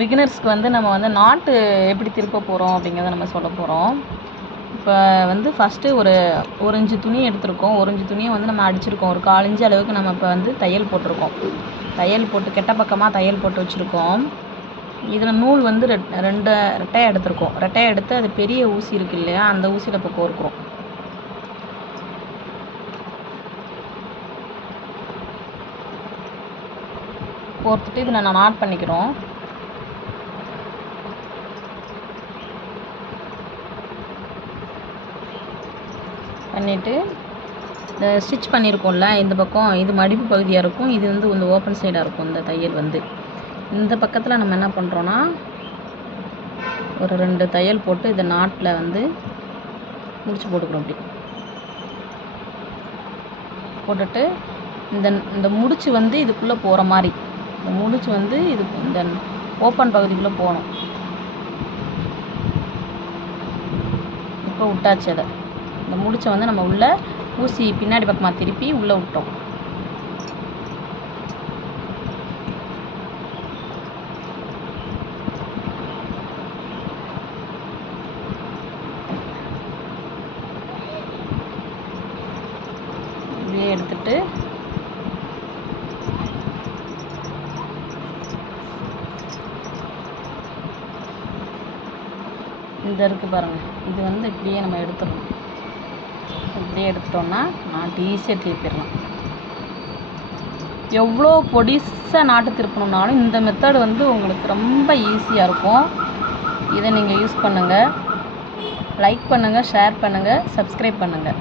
பிகினர்ஸ்க்கு வந்து நம்ம வந்து நாட்டு எப்படி திருப்ப போகிறோம் அப்படிங்கிறத நம்ம சொல்ல போகிறோம். இப்போ வந்து ஃபஸ்ட்டு ஒரு இன்ச்சு துணி எடுத்திருக்கோம். ஒரு இன்ச்சு துணியை வந்து நம்ம அடிச்சிருக்கோம். ஒரு 1/4 இன்ச்சு அளவுக்கு நம்ம இப்போ வந்து தையல் போட்டிருக்கோம். தையல் போட்டு கெட்ட பக்கமாக தையல் போட்டு வச்சுருக்கோம். இதில் நூல் வந்து ரெட்டையாக எடுத்திருக்கோம். ரெட்டையாக எடுத்து அது பெரிய ஊசி இருக்குது இல்லையா, அந்த ஊசியில் இப்போ கோர்க்குறோம். கோர்த்துட்டு இதில் நான் நாட் பண்ணிக்கிறோம். பண்ணிவிட்டு இந்த ஸ்டிச் பண்ணியிருக்கோம்ல, இந்த பக்கம் இது மடிப்பு பகுதியாக இருக்கும், இது வந்து இந்த ஓப்பன் சைடாக இருக்கும். இந்த தையல் வந்து இந்த பக்கத்தில் நம்ம என்ன பண்ணுறோன்னா, ஒரு 2 தையல் போட்டு இந்த நாட்டில் வந்து முடிச்சு போட்டுக்கிறோம். அப்படி போட்டுட்டு இந்த முடிச்சு வந்து இதுக்குள்ளே போகிற மாதிரி, இந்த முடிச்சு வந்து இது இந்த ஓப்பன் பகுதிக்குள்ளே போகணும். இப்போ விட்டாச்சு. அதை இந்த முடிச்சை வந்து நம்ம உள்ளே ஊசி பின்னாடி பக்கமாக திருப்பி உள்ளே விட்டோம். இப்படியே எடுத்துட்டு இந்த இருக்குது பாருங்கள், இது வந்து இப்படியே நம்ம எடுத்துடணும். இப்படியே எடுத்துட்டோம்னா நாட்டு ஈஸியாக திருப்பிடலாம். எவ்வளோ பொடிசாக நாட்டு திருப்பணுன்னாலும் இந்த மெத்தட் வந்து உங்களுக்கு ரொம்ப ஈஸியாக இருக்கும். இதை நீங்கள் யூஸ் பண்ணுங்கள். லைக் பண்ணுங்கள், ஷேர் பண்ணுங்கள், சப்ஸ்கிரைப் பண்ணுங்கள்.